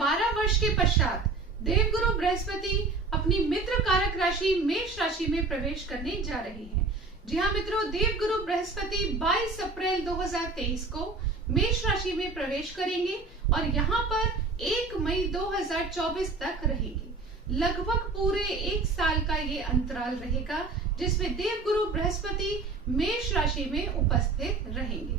12 वर्ष के पश्चात देवगुरु बृहस्पति अपनी मित्र कारक राशि मेष राशि में प्रवेश करने जा रहे हैं। जी हाँ मित्रों, देवगुरु बृहस्पति 22 अप्रैल 2023 को मेष राशि में प्रवेश करेंगे और यहाँ पर 1 मई 2024 तक रहेंगे। लगभग पूरे 1 साल का ये अंतराल रहेगा जिसमें देवगुरु बृहस्पति मेष राशि में उपस्थित रहेंगे।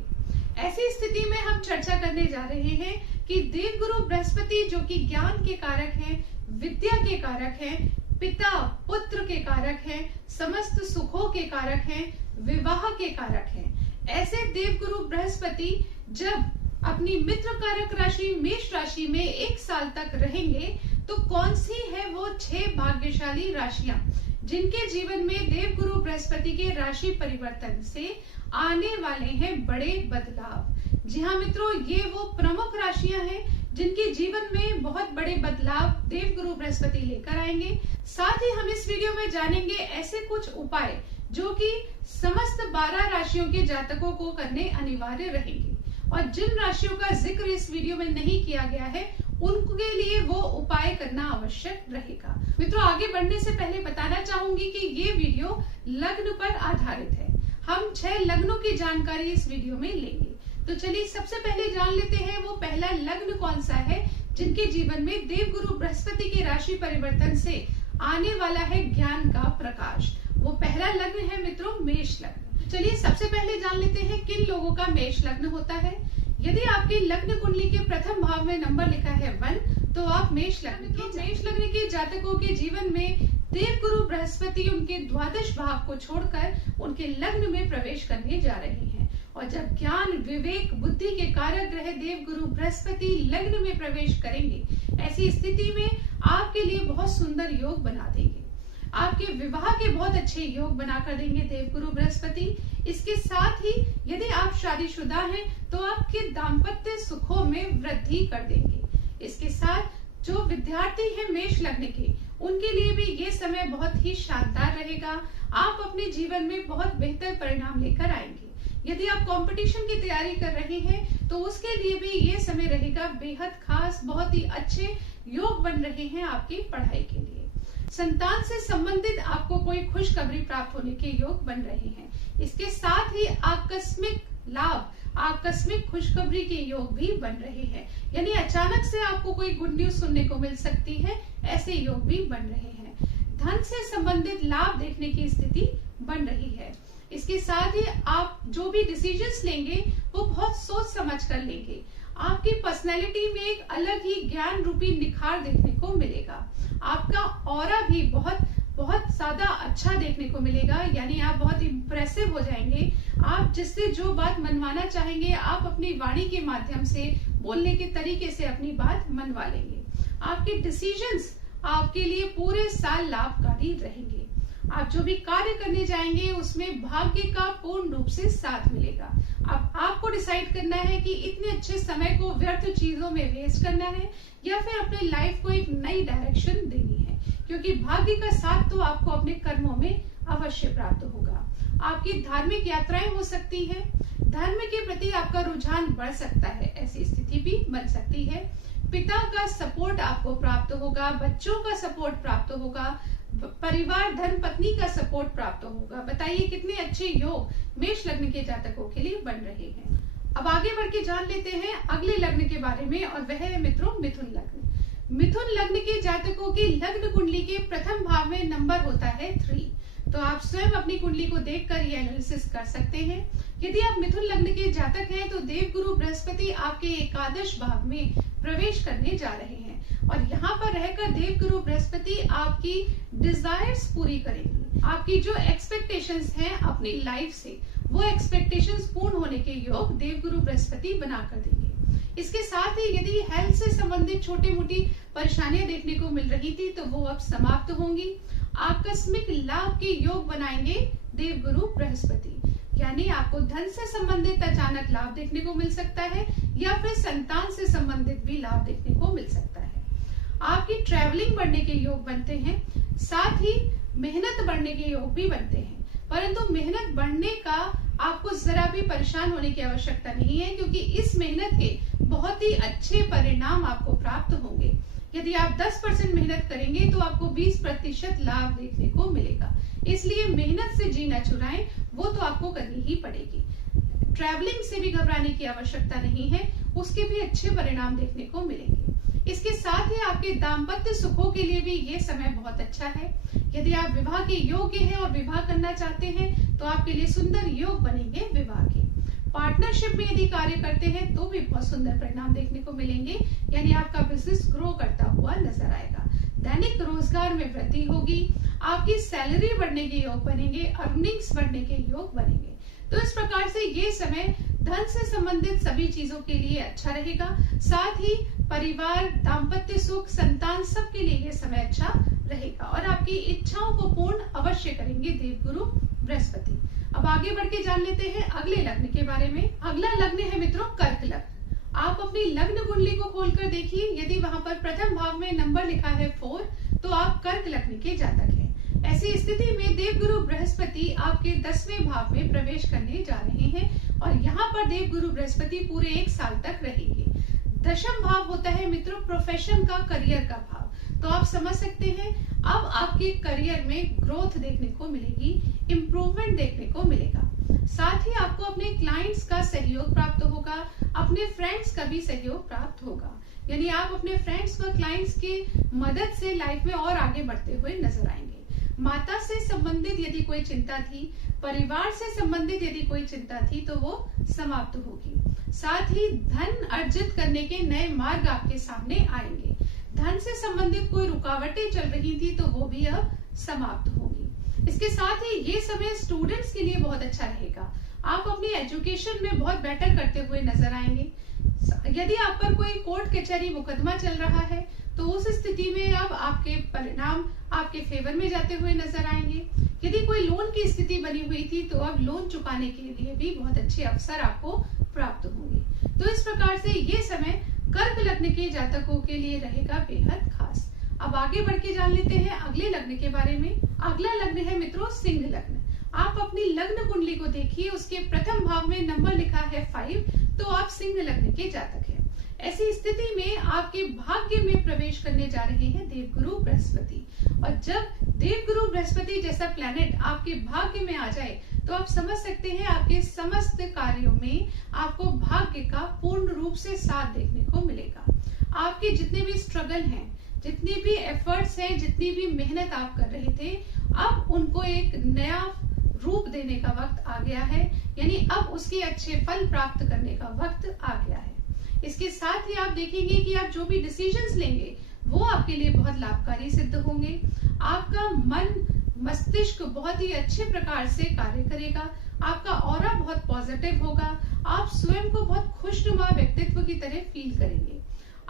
ऐसी स्थिति में हम चर्चा करने जा रहे हैं कि देवगुरु बृहस्पति जो कि ज्ञान के कारक हैं, विद्या के कारक हैं, पिता पुत्र के कारक हैं, समस्त सुखों के कारक हैं, विवाह के कारक हैं, ऐसे देवगुरु बृहस्पति जब अपनी मित्र कारक राशि मेष राशि में 1 साल तक रहेंगे तो कौन सी है वो 6 भाग्यशाली राशियां जिनके जीवन में देवगुरु बृहस्पति के राशि परिवर्तन से आने वाले हैं बड़े बदलाव। जी हाँ मित्रों, ये वो प्रमुख राशियां हैं जिनके जीवन में बहुत बड़े बदलाव देवगुरु बृहस्पति लेकर आएंगे। साथ ही हम इस वीडियो में जानेंगे ऐसे कुछ उपाय जो कि समस्त 12 राशियों के जातकों को करने अनिवार्य रहेंगे और जिन राशियों का जिक्र इस वीडियो में नहीं किया गया है उनके लिए वो उपाय करना आवश्यक रहेगा। मित्रों, आगे बढ़ने से पहले बताना चाहूंगी कि ये वीडियो लग्न पर आधारित है। हम 6 लग्नों की जानकारी इस वीडियो में लेंगे। तो चलिए सबसे पहले जान लेते हैं वो पहला लग्न कौन सा है जिनके जीवन में देवगुरु बृहस्पति के राशि परिवर्तन से आने वाला है ज्ञान का प्रकाश। वो पहला लग्न है मित्रों मेष लग्न। चलिए सबसे पहले जान लेते हैं किन लोगों का मेष लग्न होता है। यदि आपकी लग्न कुंडली के प्रथम भाव में नंबर लिखा है 1 तो आप मेष लग्न के जातकों के जीवन में देवगुरु बृहस्पति उनके द्वादश भाव को छोड़कर उनके लग्न में प्रवेश करने जा रहे हैं और जब ज्ञान विवेक बुद्धि के कारक ग्रह देवगुरु बृहस्पति लग्न में प्रवेश करेंगे, ऐसी स्थिति में आपके लिए बहुत सुंदर योग बना देंगे। आपके विवाह के बहुत अच्छे योग बनाकर देंगे देवगुरु बृहस्पति। इसके साथ ही यदि आप शादीशुदा हैं तो आपके दाम्पत्य सुखों में वृद्धि कर देंगे। इसके साथ जो विद्यार्थी हैं मेष लग्न के, उनके लिए भी ये समय बहुत ही शानदार रहेगा। आप अपने जीवन में बहुत बेहतर परिणाम लेकर आएंगे। यदि आप कंपटीशन की तैयारी कर रहे हैं तो उसके लिए भी ये समय रहेगा बेहद खास। बहुत ही अच्छे योग बन रहे हैं आपकी पढ़ाई के लिए। संतान से संबंधित आपको कोई खुशखबरी प्राप्त होने के योग बन रहे हैं। इसके साथ ही आकस्मिक लाभ, आकस्मिक खुशखबरी के योग भी बन रहे हैं, यानी अचानक से आपको कोई गुड न्यूज सुनने को मिल सकती है, ऐसे योग भी बन रहे हैं। धन से संबंधित लाभ देखने की स्थिति बन रही है। इसके साथ ही आप जो भी डिसीजंस लेंगे वो बहुत सोच समझ कर लेंगे। आपकी पर्सनैलिटी में एक अलग ही ज्ञान रूपी निखार देखने को मिलेगा। आपका ऑरा भी बहुत ज्यादा अच्छा देखने को मिलेगा, यानी आप बहुत इम्प्रेसिव हो जाएंगे। आप जिससे जो बात मनवाना चाहेंगे आप अपनी वाणी के माध्यम से, बोलने के तरीके से अपनी बात मनवा लेंगे। आपके डिसीजंस आपके लिए पूरे साल लाभकारी रहेंगे। आप जो भी कार्य करने जाएंगे उसमें भाग्य का पूर्ण रूप से साथ मिलेगा। अब आपको डिसाइड करना है कि इतने अच्छे समय को व्यर्थ चीजों में वेस्ट करना है या फिर अपने लाइफ को एक नई डायरेक्शन देनी है, क्योंकि भाग्य का साथ तो आपको अपने कर्मों में अवश्य प्राप्त होगा। आपकी धार्मिक यात्राएं हो सकती हैं, धर्म के प्रति आपका रुझान बढ़ सकता है, ऐसी स्थिति भी बन सकती है। पिता का सपोर्ट आपको प्राप्त होगा, बच्चों का सपोर्ट प्राप्त होगा, परिवार धर्म पत्नी का सपोर्ट प्राप्त होगा। बताइए कितने अच्छे योग मेष लग्न के जातकों के लिए बन रहे हैं। अब आगे बढ़ के जान लेते हैं अगले लग्न के बारे में और वह है मित्रों मिथुन लग्न। मिथुन लग्न के जातकों की लग्न कुंडली के प्रथम भाव में नंबर होता है 3। तो आप स्वयं अपनी कुंडली को देखकर ये एनालिसिस कर सकते हैं। यदि आप मिथुन लग्न के जातक हैं तो देवगुरु बृहस्पति आपके एकादश भाव में प्रवेश करने जा रहे हैं और यहाँ पर रहकर देवगुरु बृहस्पति आपकी डिजायर्स पूरी करेंगे। आपकी जो एक्सपेक्टेशंस हैं अपनी लाइफ से, वो एक्सपेक्टेशंस पूर्ण होने के योग देवगुरु बृहस्पति बनाकर देंगे। इसके साथ ही यदि हेल्थ से संबंधित छोटी मोटी परेशानियां देखने को मिल रही थी तो वो अब समाप्त होंगी। आकस्मिक लाभ के योग बनाएंगे देवगुरु बृहस्पति, यानी आपको धन से संबंधित अचानक लाभ देखने को मिल सकता है या फिर संतान से संबंधित भी लाभ देखने को मिल सकता है। आपकी ट्रैवलिंग बढ़ने के योग बनते हैं, साथ ही मेहनत बढ़ने के योग भी बनते हैं, परंतु मेहनत बढ़ने का आपको जरा भी परेशान होने की आवश्यकता नहीं है, क्योंकि इस मेहनत के बहुत ही अच्छे परिणाम आपको प्राप्त होंगे। यदि आप 10% मेहनत करेंगे तो आपको 20% लाभ देखने को मिलेगा। इसलिए मेहनत से जी न चुराएं, वो तो आपको करनी ही पड़ेगी। ट्रैवलिंग से भी घबराने की आवश्यकता नहीं है, उसके भी अच्छे परिणाम देखने को मिलेंगे। इसके साथ ही आपके दाम्पत्य सुखों के लिए भी ये समय बहुत अच्छा है। यदि आप विवाह के योग्य हैं और विवाह करना चाहते हैं तो आपके लिए सुंदर योग बनेंगे विवाह के। पार्टनरशिप में यदि कार्य करते हैं तो भी बहुत सुंदर परिणाम देखने को मिलेंगे, यानी आपका बिजनेस ग्रो करता हुआ नजर आएगा। दैनिक रोजगार में वृद्धि होगी, आपकी सैलरी बढ़ने के योग बनेंगे, अर्निंग्स बढ़ने के योग बनेंगे। तो इस प्रकार से ये समय धन से संबंधित सभी चीजों के लिए अच्छा रहेगा। साथ ही परिवार, दाम्पत्य सुख, संतान, सबके लिए ये समय अच्छा रहेगा और आपकी इच्छाओं को पूर्ण अवश्य करेंगे देवगुरु बृहस्पति। अब आगे बढ़ के जान लेते हैं अगले लग्न के बारे में। अगला लग्न है मित्रों कर्क लग्न। आप अपनी लग्न कुंडली को खोलकर देखिए, यदि वहां पर प्रथम भाव में नंबर लिखा है 4 तो आप कर्क लग्न के जातक हैं। ऐसी स्थिति में देवगुरु बृहस्पति आपके 10वें भाव में प्रवेश करने जा रहे हैं और यहाँ पर देवगुरु बृहस्पति पूरे 1 साल तक रहेंगे। दशम भाव होता है मित्रों प्रोफेशन का, करियर का भाव। तो आप समझ सकते हैं अब आपके करियर में ग्रोथ देखने को मिलेगी, इंप्रूवमेंट देखने को मिलेगा। साथ ही आपको अपने क्लाइंट्स का सहयोग प्राप्त होगा, अपने फ्रेंड्स का भी सहयोग प्राप्त होगा, यानी आप अपने फ्रेंड्स व क्लाइंट्स की मदद से लाइफ में और आगे बढ़ते हुए नजर आएंगे। माता से संबंधित यदि कोई चिंता थी, परिवार से संबंधित यदि कोई चिंता थी तो वो समाप्त होगी। साथ ही धन अर्जित करने के नए मार्ग आपके सामने आएंगे। धन से संबंधित कोई रुकावटें चल रही थी तो वो भी अब समाप्त होगी। इसके साथ ही ये समय स्टूडेंट्स के लिए बहुत अच्छा रहेगा। आप अपनी एजुकेशन में बहुत बेटर करते हुए नजर आएंगे। यदि आप पर कोई कोर्ट कचहरी मुकदमा चल रहा है तो उस स्थिति में अब आपके परिणाम आपके फेवर में जाते हुए नजर आएंगे। यदि कोई लोन की स्थिति बनी हुई थी तो अब लोन चुकाने के लिए भी बहुत अच्छे अवसर आपको प्राप्त होंगे। तो इस प्रकार से ये समय कर्क लग्न के जातकों के लिए रहेगा बेहद खास। अब आगे बढ़ के जान लेते हैं अगले लग्न के बारे में। अगला लग्न है मित्रों सिंह लग्न। आप अपनी लग्न कुंडली को देखिए, उसके प्रथम भाव में नंबर लिखा है 5 तो आप सिंह लग्न के जातक हैं। ऐसी स्थिति में आपके भाग्य में प्रवेश करने जा रहे हैं देवगुरु बृहस्पति, और जब देवगुरु बृहस्पति जैसा प्लैनेट आपके भाग्य में आ जाए तो आप समझ सकते हैं आपके समस्त कार्यों में आपको भाग्य का पूर्ण रूप से साथ देखने को मिलेगा। आपके जितने भी स्ट्रगल हैं, जितनी भी एफर्ट्स हैं, जितनी भी मेहनत आप कर रहे थे, अब उनको एक नया रूप देने का वक्त आ गया है, यानी अब उसके अच्छे फल प्राप्त करने का वक्त आ गया है। इसके साथ ही आप देखेंगे कि आप जो भी डिसीजंस लेंगे वो आपके लिए बहुत लाभकारी सिद्ध होंगे। आपका मन मस्तिष्क बहुत ही अच्छे प्रकार से कार्य करेगा, आपका ऑरा बहुत पॉजिटिव होगा, आप स्वयं को बहुत खुशनुमा व्यक्तित्व की तरह फील करेंगे।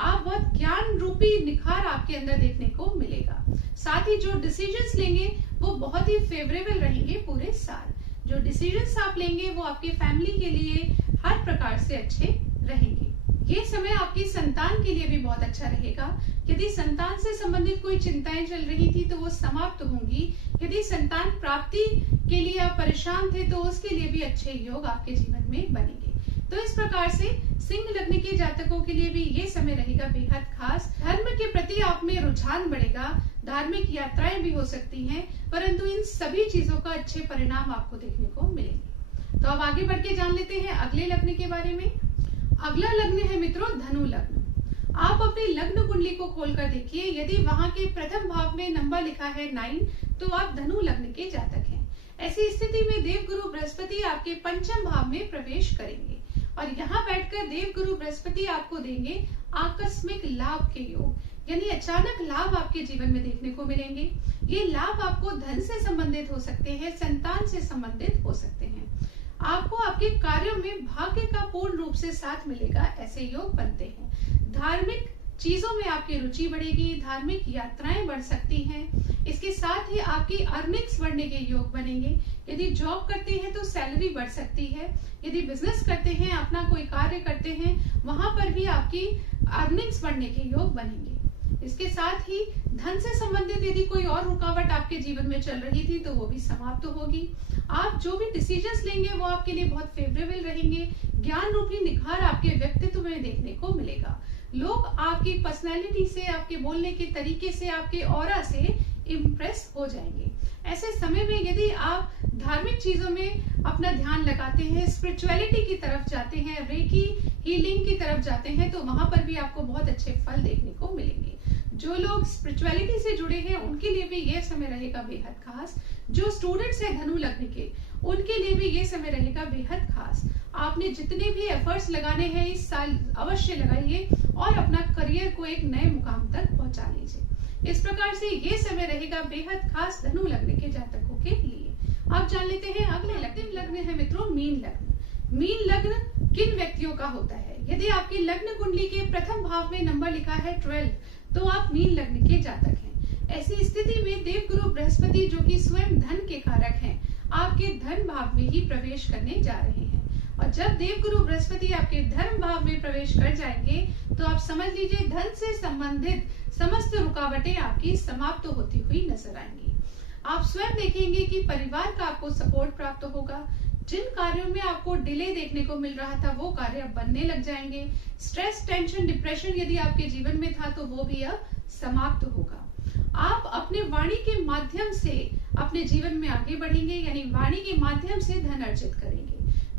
आप बहुत ज्ञान रूपी निखार आपके अंदर देखने को मिलेगा। साथ ही जो डिसीजंस लेंगे वो बहुत ही फेवरेबल रहेंगे पूरे साल। जो डिसीजंस आप लेंगे वो आपके फैमिली के लिए हर प्रकार से अच्छे रहेंगे। ये समय आपकी संतान के लिए भी बहुत अच्छा रहेगा। यदि संतान से संबंधित कोई चिंताएं चल रही थी तो वो समाप्त होंगी। यदि संतान प्राप्ति के लिए आप परेशान थे तो उसके लिए भी अच्छे योग आपके जीवन में बनेंगे। तो इस प्रकार से सिंह लग्न के जातकों के लिए भी ये समय रहेगा बेहद खास। धर्म के प्रति आप में रुझान बढ़ेगा, धार्मिक यात्राएं भी हो सकती हैं, परंतु इन सभी चीजों का अच्छे परिणाम आपको देखने को मिलेंगे। तो अब आगे बढ़ के जान लेते हैं अगले लग्न के बारे में। अगला लग्न है मित्रों धनु लग्न। आप अपनी लग्न कुंडली को खोलकर देखिए, यदि वहां के प्रथम भाव में नंबर लिखा है 9 तो आप धनु लग्न के जातक हैं। ऐसी स्थिति में देवगुरु बृहस्पति आपके पंचम भाव में प्रवेश करेंगे और यहाँ बैठकर देवगुरु बृहस्पति आपको देंगे आकस्मिक लाभ के योग, यानी अचानक लाभ आपके जीवन में देखने को मिलेंगे। ये लाभ आपको धन से संबंधित हो सकते हैं, संतान से संबंधित हो सकते हैं। आपको आपके कार्यों में भाग्य का पूर्ण रूप से साथ मिलेगा, ऐसे योग बनते हैं। धार्मिक चीजों में आपकी रुचि बढ़ेगी, धार्मिक यात्राएं बढ़ सकती हैं। इसके साथ ही आपकी अर्निंग्स बढ़ने के योग बनेंगे। यदि जॉब करते हैं तो सैलरी बढ़ सकती है। यदि बिजनेस करते हैं, अपना कोई कार्य करते हैं, वहां पर भी आपकी अर्निंग्स बढ़ने के योग बनेंगे। इसके साथ ही धन से संबंधित यदि कोई और रुकावट आपके जीवन में चल रही थी तो वो भी समाप्त होगी। आप जो भी डिसीजंस लेंगे वो आपके लिए बहुत फेवरेबल रहेंगे। ज्ञान रूपी निखार आपके व्यक्तित्व में देखने को मिलेगा। लोग आपकी पर्सनैलिटी से, आपके बोलने के तरीके से, आपके ऑरा से इम्प्रेस हो जाएंगे। ऐसे समय में यदि आप धार्मिक चीजों में अपना ध्यान लगाते हैं, स्पिरिचुअलिटी की तरफ जाते हैं, रेकी हीलिंग की तरफ जाते हैं, तो वहां पर भी आपको बहुत अच्छे फल देखने को मिलेंगे। जो लोग स्पिरिचुअलिटी से जुड़े हैं उनके लिए भी यह समय रहेगा बेहद खास। जो स्टूडेंट्स हैं धनु लग्न के, उनके लिए भी ये समय रहेगा बेहद खास। आपने जितने भी एफर्ट्स लगाने हैं इस साल अवश्य लगाइए और अपना करियर को एक नए मुकाम तक पहुंचा लीजिए। इस प्रकार से ये समय रहेगा बेहद खास धनु लग्न के जातकों के लिए। अब जान लेते हैं अगले लग्न है मित्रों मीन लग्न। मीन लग्न किन व्यक्तियों का होता है? यदि आपकी लग्न कुंडली के प्रथम भाव में नंबर लिखा है 12 तो आप मीन लग्न के जातक हैं। ऐसी स्थिति में देवगुरु बृहस्पति जो कि स्वयं धन के कारक हैं, आपके धन भाव में ही प्रवेश करने जा रहे हैं। और जब देवगुरु बृहस्पति आपके धर्म भाव में प्रवेश कर जाएंगे तो आप समझ लीजिए धन से संबंधित समस्त रुकावटें आपकी समाप्त होती हुई नजर आएंगी। आप स्वयं देखेंगे कि परिवार का आपको सपोर्ट प्राप्त होगा। जिन कार्यों में आपको डिले देखने को मिल रहा था वो कार्य अब बनने लग जाएंगे। स्ट्रेस, टेंशन, डिप्रेशन यदि आपके जीवन में था तो वो भी अब समाप्त होगा। आप अपने वाणी के माध्यम से अपने जीवन में आगे बढ़ेंगे, यानी वाणी के माध्यम से धन अर्जित करेंगे।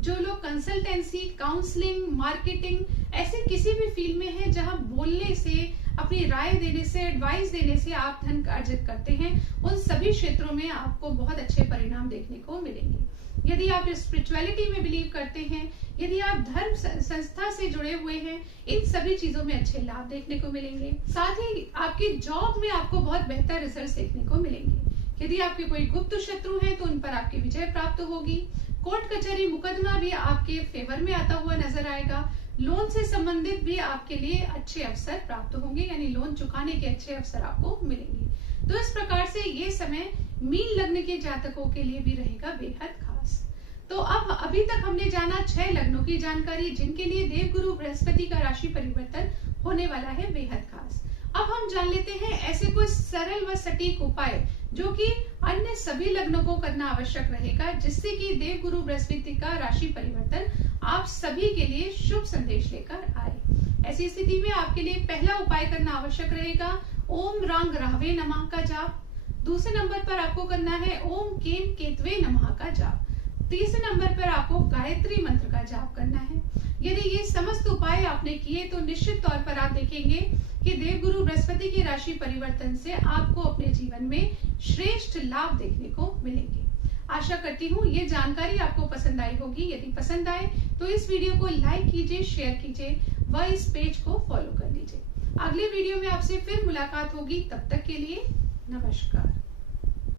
जो लोग कंसल्टेंसी, काउंसलिंग, मार्केटिंग ऐसे किसी भी फील्ड में हैं जहां बोलने से, अपनी राय देने से, एडवाइस देने से आप धन अर्जित करते हैं, उन सभी क्षेत्रों में आपको बहुत अच्छे परिणाम देखने को मिलेंगे। यदि आप स्पिरिचुअलिटी में बिलीव करते हैं, यदि आप धर्म संस्था से जुड़े हुए हैं, इन सभी चीजों में अच्छे लाभ देखने को मिलेंगे। साथ ही आपकी जॉब में आपको बहुत बेहतर रिजल्ट देखने को मिलेंगे। यदि आपके कोई गुप्त शत्रु हैं तो उन पर आपकी विजय प्राप्त होगी। कोर्ट कचहरी मुकदमा भी आपके फेवर में आता हुआ नजर आएगा। लोन से संबंधित भी आपके लिए अच्छे अवसर प्राप्त होंगे, यानी लोन चुकाने के अच्छे अवसर आपको मिलेंगे। तो इस प्रकार से ये समय मीन लग्न के जातकों के लिए भी रहेगा बेहद खास। तो अब अभी तक हमने जाना 6 लग्नों की जानकारी जिनके लिए देवगुरु बृहस्पति का राशि परिवर्तन होने वाला है बेहद खास। अब हम जान लेते हैं ऐसे कुछ सरल व सटीक उपाय जो कि अन्य सभी लग्नों को करना आवश्यक रहेगा, जिससे कि देवगुरु बृहस्पति का राशि परिवर्तन आप सभी के लिए शुभ संदेश लेकर आए। ऐसी स्थिति में आपके लिए पहला उपाय करना आवश्यक रहेगा ओम रांग राहवे नमः का जाप। दूसरे नंबर पर आपको करना है ओम केम केतवे नमः का जाप। तीसरे नंबर पर आपको गायत्री मंत्र का जाप करना है। यदि ये समस्त उपाय आपने किए तो निश्चित तौर पर आप देखेंगे कि देवगुरु बृहस्पति की राशि परिवर्तन से आपको अपने जीवन में श्रेष्ठ लाभ देखने को मिलेंगे। आशा करती हूँ ये जानकारी आपको पसंद आई होगी। यदि पसंद आए तो इस वीडियो को लाइक कीजिए, शेयर कीजिए व इस पेज को फॉलो कर लीजिए। अगले वीडियो में आपसे फिर मुलाकात होगी, तब तक के लिए नमस्कार।